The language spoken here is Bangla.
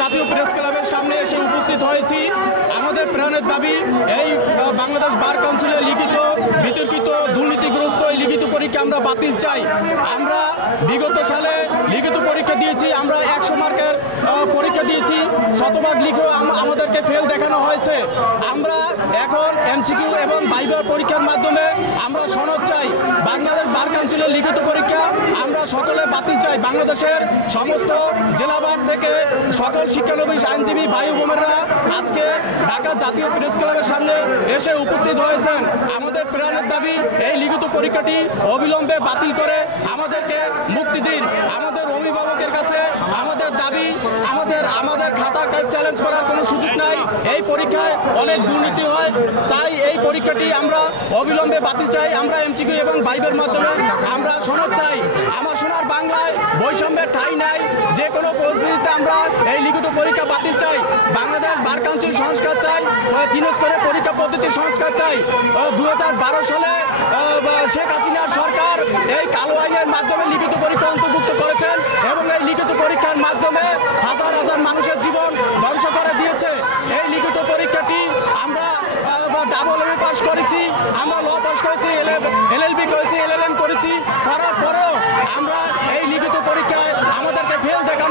জাতীয় প্রেস ক্লাবের সামনে এসে উপস্থিত হয়েছি। আমাদের প্রাণের দাবি এই বাংলাদেশ বার কাউন্সিলের লিখিত বিতর্কিত দুর্নীতিগ্রস্ত এই লিখিত পরীক্ষা আমরা বাতিল চাই। আমরা বিগত সালে লিখিত পরীক্ষা দিয়েছি, আমরা 100 মার্কের পরীক্ষা দিয়েছি, শতভাগ লিখেও আমাদেরকে ফেল দেখানো হয়েছে। আমরা এখন এমসিকিউ এবং ভাইভা পরীক্ষার মাধ্যমে আমরা সনদ চাই। বাংলাদেশ বার কাউন্সিলের লিখিত পরীক্ষা আমরা সকলে বাতিল চাই। বাংলাদেশের সমস্ত জেলাবার থেকে সকল শিক্ষানবিশ আইনজীবী ভাই বোনেরা আজকে ঢাকা জাতীয় প্রেস ক্লাবের সামনে এসে উপস্থিত হয়েছেন। আমাদের প্রাণের দাবি এই লিখিত পরীক্ষাটি অবিলম্বে বাতিল করে আমাদেরকে মুক্তি দিন। আমাদের অভিভাবকের কাছে আমাদের দাবি, আমাদের খাতা চ্যালেঞ্জ করার কোনো সুযোগ নাই। এই পরীক্ষায় অনেক দুর্নীতি হয়, তাই এই পরীক্ষাটি আমরা অবিলম্বে বাতিল চাই। আমরা এমসিকিউ এবং ভাইভের মাধ্যমে আমরা সনদ চাই। আমার সোনার বাংলায় বৈষম্যের ঠাঁই নাই। যে কোনো পরিস্থিতিতে আমরা এই লিখিত পরীক্ষা বাতিল চাই। বাংলাদেশ বার কাউন্সিল সংস্কার চাই, 3 স্তরের পরীক্ষা পদ্ধতির সংস্কার চাই। 2012 সালে শেখ হাসিনার সরকার এই কালো আইনের মাধ্যমে লিখিত পরীক্ষা অন্তর্ভুক্ত করেছেন এবং এই লিখিত পরীক্ষার মাধ্যমে হাজার হাজার মানুষের জীবন ধ্বংস করে দিয়েছে। এই লিখিত পরীক্ষাটি আমরা ডাবল এমএ পাস করেছি, আমরা ল পাস করেছি, LLB করেছি, LLM করেছি, করার পরেও আমরা এই লিখিত পরীক্ষায় আমাদেরকে ফেল দেখা